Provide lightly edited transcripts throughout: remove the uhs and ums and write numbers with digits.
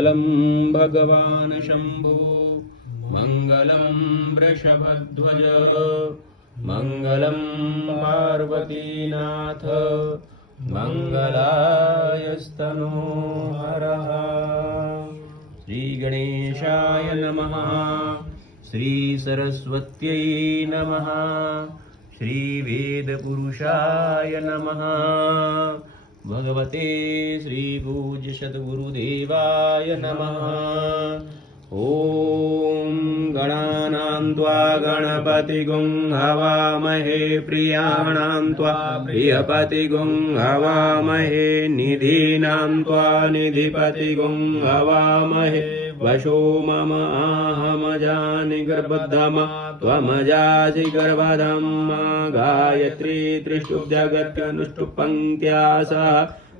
मङ्गलं भगवान् शम्भो मङ्गलं वृषभध्वज मङ्गलं पार्वतीनाथ मङ्गलायस्तनोहरः। श्रीगणेशाय नमः। श्रीसरस्वत्यै नमः। श्रीवेदपुरुषाय नमः। भगवते श्रीपूज्य सद्गुरुदेवाय नमः। ॐ गणानां त्वा गणपतिगुं हवामहे प्रियाणां त्वा प्रियपतिगुं हवामहे निधीनां त्वा निधिपतिगुं हवामहे वशो मम आहमजानि गर्भधमा त्वमजासि गर्भधम्मा गायत्री त्रिशुभजगत्यनुष्टुपङ्क्त्या सह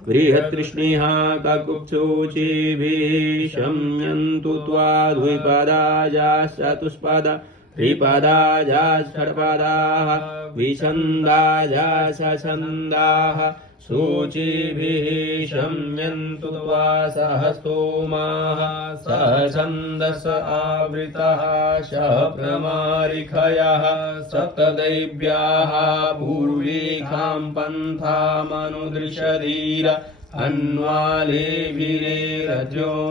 गृहतृष्णिः काकुत्सुचिभिः शम्यन्तु त्वा द्विपदाजाः चतुष्पदा त्रिपदाजाः षट्पदाः विछन्दाजाः सछन्दाः सूचिभिः शम्यन्तु त्वा सहस्तोमाः सहछन्दस आवृतः शप्रमारिखयः सप्तदैव्याः पूर्वीखां पन्थामनुदृशधीर अन्वालेभिरेरजो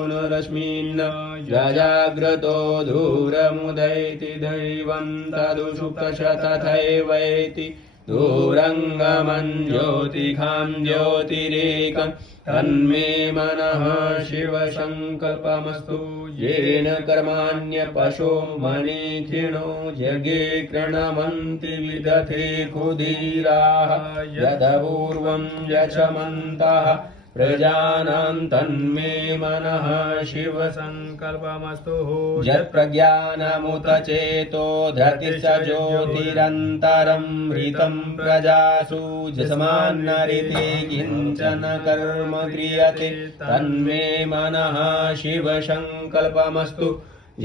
न रश्मिन् यजाग्रतो धूरमुदैति दैवं तदुषुप्तश तथैवैति दूरङ्गमं ज्योतिखां ज्योतिरेकं तन्मे मनः शिवसङ्कल्पमस्तु येन कर्माण्यपशो मनीषिणो यज्ञे कृणमन्ति विदधे कुधीराः यदपूर्वं यचमन्तः प्रजानां तन्मे मनः शिवसङ्कल्पमस्तु यत्प्रज्ञानमुत चेतो धृतिश्च ज्योतिरन्तरं हृतं प्रजासु यस्मान्नरिते किञ्चन कर्म क्रियते तन्मे मनः शिवसङ्कल्पमस्तु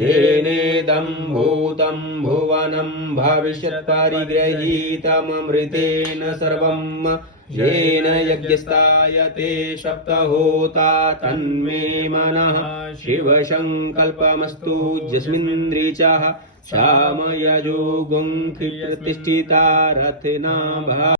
येनेदं भूतं भुवनं भविष्यत् परिगृहीतममृतेन सर्वं येन यज्ञस्तायते सप्तहोता तन्मे मनः शिवसङ्कल्पमस्तु यस्मिन्द्रिचः सामयजो गुंखि प्रतिष्ठिता रथना